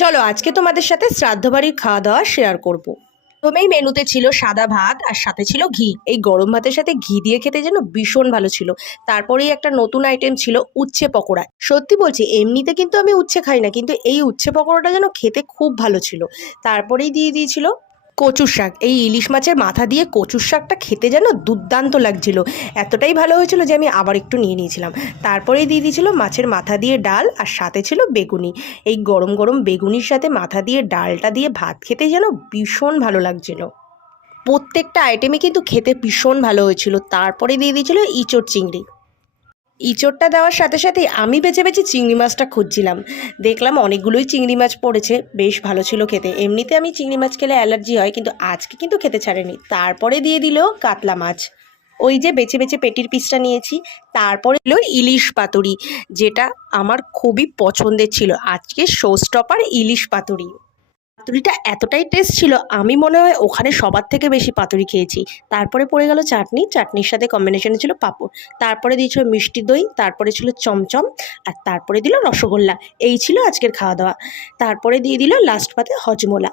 চলো আজকে তোমাদের সাথে শ্রাদ্ধ বাড়ির খাওয়া দাওয়া শেয়ার করব। প্রথমেই মেনুতে ছিল সাদা ভাত আর সাথে ছিল ঘি। এই গরম ভাতের সাথে ঘি দিয়ে খেতে যেন ভীষণ ভালো ছিল। তারপরেই একটা নতুন আইটেম ছিল উচ্ছে পকোড়া। সত্যি বলছি, এমনিতে কিন্তু আমি উচ্ছে খাই না, কিন্তু এই উচ্ছে পকোড়াটা যেন খেতে খুব ভালো ছিল। তারপরেই দিয়ে দিয়েছিল কচুর শাক। এই ইলিশ মাছের মাথা দিয়ে কচুর শাকটা খেতে যেন দুর্দান্ত লাগছিল। এতটাই ভালো হয়েছিল যে আমি আবার একটু নিয়ে নিয়েছিলাম। তারপরেই দিয়ে দিয়েছিল মাছের মাথা দিয়ে ডাল আর সাথে ছিল বেগুনি। এই গরম গরম বেগুনির সাথে মাথা দিয়ে ডালটা দিয়ে ভাত খেতে যেন ভীষণ ভালো লাগছিল। প্রত্যেকটা আইটেমই কিন্তু খেতে ভীষণ ভালো হয়েছিল। তারপরে দিয়ে দিয়েছিল ইঁচড় চিংড়ি। ইঁচড়টা দেওয়ার সাথে সাথে আমি বেছে বেছে চিংড়ি মাছটা খুঁজছিলাম। দেখলাম অনেকগুলোই চিংড়ি মাছ পড়েছে, বেশ ভালো ছিল খেতে। এমনিতে আমি চিংড়ি মাছ খেলে অ্যালার্জি হয়, কিন্তু আজকে কিন্তু খেতে ছাড়েনি। তারপরে দিয়ে দিল কাতলা মাছ। ওই যে বেছে বেছে পেটির পিসটা নিয়েছি। তারপরে এলো ইলিশ পাতুরি, যেটা আমার খুবই পছন্দের ছিল। আজকে শো স্টপার ইলিশ পাতুরি। পাতুরিটা এতটাই টেস্ট ছিল, আমি মনে হয় ওখানে সবার থেকে বেশি পাতুরি খেয়েছি। তারপরে পড়ে গেল চাটনি, চাটনির সাথে কম্বিনেশনে ছিল পাঁপড়। তারপরে দিয়েছিল মিষ্টি দই, তারপরে ছিল চমচম, আর তারপরে দিল রসগোল্লা। এই ছিল আজকের খাওয়া দাওয়া। তারপরে দিয়ে দিল লাস্ট পাতে হজমোলা।